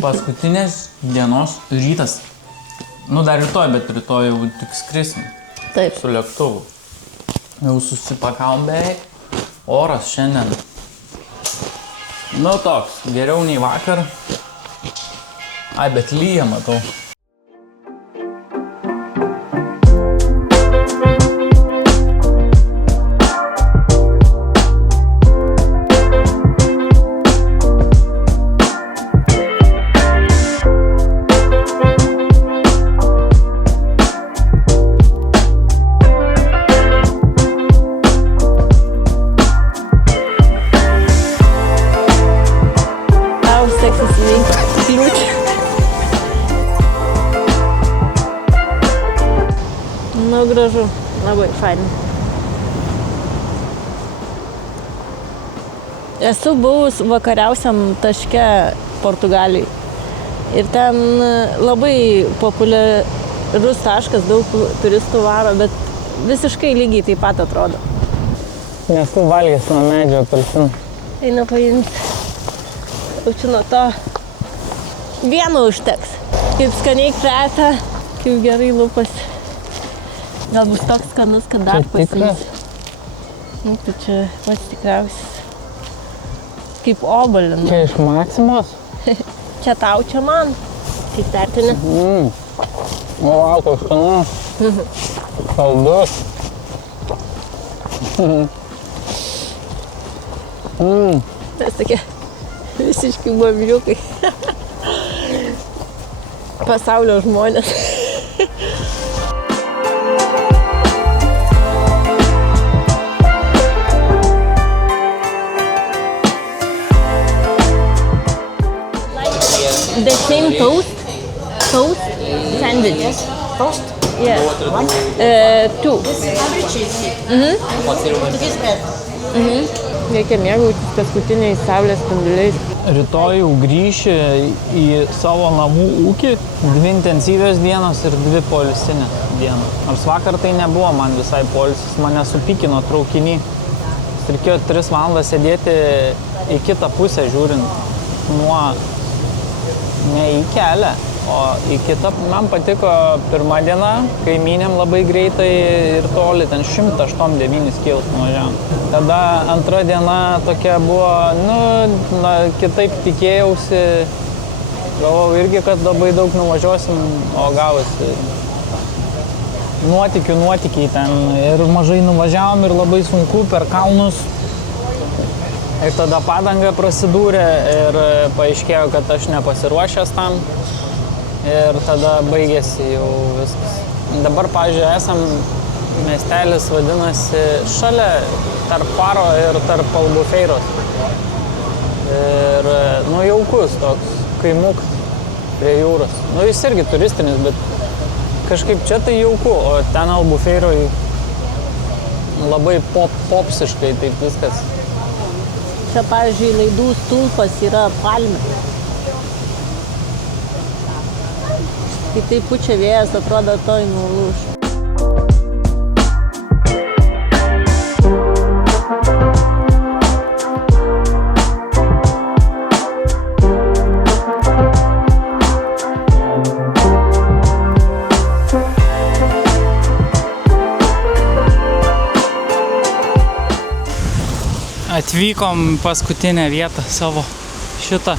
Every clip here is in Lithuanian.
Paskutinės dienos rytas. Nu, dar rytoj, bet rytoj jau tik skrisim. Taip. Su lėktuvu. Jau susipakavom beveik. Oras šiandien. Nu, toks. Geriau nei vakar. Ai, bet lyja, matau. Nu, gražu. Labai fainai. Esu buvus vakariausiam taške Portugalijai. Ir ten labai populiarus taškas, daug turistų varo, bet visiškai lygiai taip pat atrodo. Nes tu valgęs nuo medžio apelsinų. Einu paimti. Jaučiu nuo to. Vieno užteks. Kaip skaniai kvepia, kaip gerai lūpasi. Gal bus toks skanus, kad dar pasiimsiu. Nu, tai čia pats tikriausias. Kaip obalina. Čia iš Maksimos? Čia tau, čia man. Kaip vertini? O, koks skanus. Saldus. Tas tokie visiškai babliukai. Pasaulio žmonės. The same toast sandwich. Toast? Yeah. One? Two. Average cheese. Portuguese bread. Reikia mėgautis paskutiniais saulės spinduliais. Rytoj jau grįši į savo namų ūkį. 2 intensyvios dienos ir 2 poilsinės dienos. Nors vakar tai nebuvo man visai poilsis, mane supykino traukiny. Reikėjo 3 valandas sėdėti į kitą pusę žiūrint nuo ne į kelią, o į kitą. Man patiko pirma diena, kaimynėm labai greitai ir toli, ten 108-9 kilus nuvažiavom. Tada antra diena tokia buvo, kitaip tikėjausi. Galvojau irgi, kad labai daug nuvažiuosim, o gavosi nuotykiai ten. Ir mažai nuvažiavom ir labai sunku per kalnus. Ir tada padanga prasidūrė ir paaiškėjo, kad aš nepasiruošęs tam. Ir tada baigėsi jau viskas. Dabar, pavyzdžiui, esam miestelis vadinasi šalia tarp Faro ir tarp Albufeiros. Ir, jaukus toks kaimukas prie jūros. Jis irgi turistinis, bet kažkaip čia tai jauku, o ten Albufeiroj labai popsiškai taip viskas. Čia, pavyzdžiui, laidų stulpas yra palmė. Kai tai pučia vėjas, atrodo, toj nulūš. Atvykom paskutinę vietą savo šitą.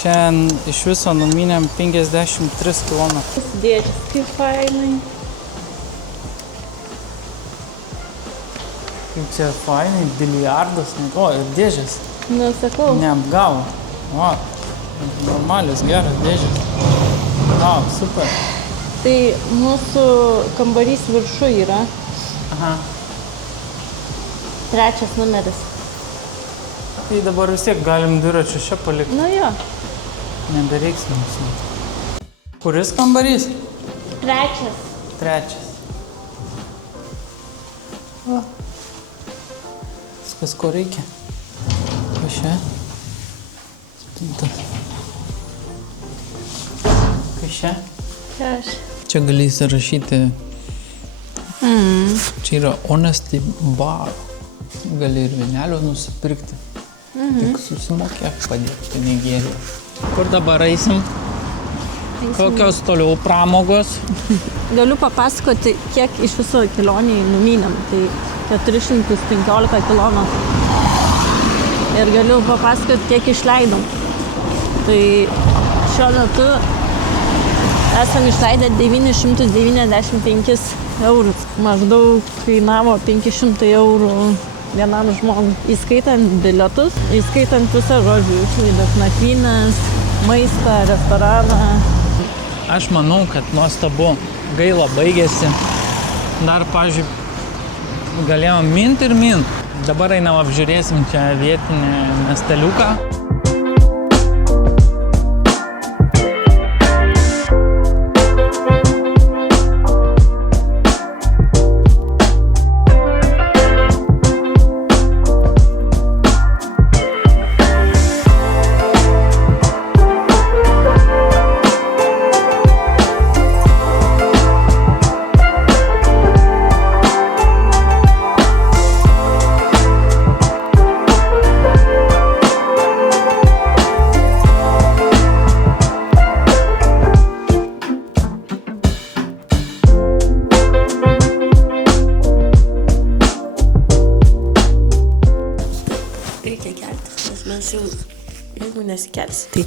Šiandien iš viso numynėm 53 km. Dėdžias, kaip fainai. Kaip čia fainai, biliardas, ir dėžės. Sakau. Neapgavo. O, normalius, geras dėžės. O, super. Tai mūsų kambarys viršų yra. Aha. 3 numeris. Tai dabar vis tiek galim dviračius čia palikti. Jo. Nebereiks mums. Kuris kambarys? 3. 3. O. Viskas, ko reikia. O čia? Spintas. Kas čia? Čia gali įsirašyti. Čia yra Honesty Bar. Gali ir vienelio nusipirkti. Tik susimokėk padėti pinigėlį. Kur dabar eisim? Kokios toliau pramogos? Galiu papasakoti, kiek iš viso kelionėje numynėm. Tai 415 km. Ir galiu papasakoti, kiek išleidom. Tai šiuo metu esam išleidę 995 eurus. Maždaug kainavo 500 eurų vienam žmogui. Įskaitant bilietus, įskaitant visą žodžių išlaidas, nakvynės, maistą, restoraną. Aš manau, kad nuostabu. Gaila baigėsi. Dar, pavyzdžiui, galėjom mint ir mint. Dabar einam apžiūrėsim čia vietinį miesteliuką. Reikia keltis, nes mes jau, jeigu nesikelsi, tai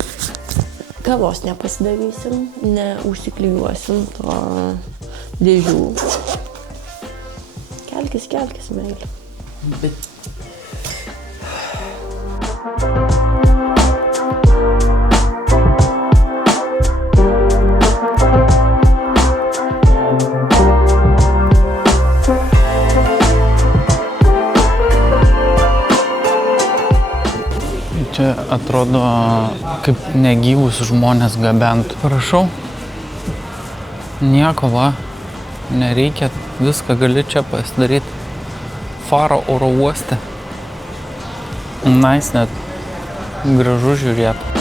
kavos nepasidarysim, neužsiklijuosim to dėžių. Kelkis, meilė. Bet čia atrodo kaip negyvus žmonės gabentų. Prašau. Nieko va. Nereikia. Viską gali čia pasidaryti. Faro oro uoste. Nice net. Gražu žiūrėti.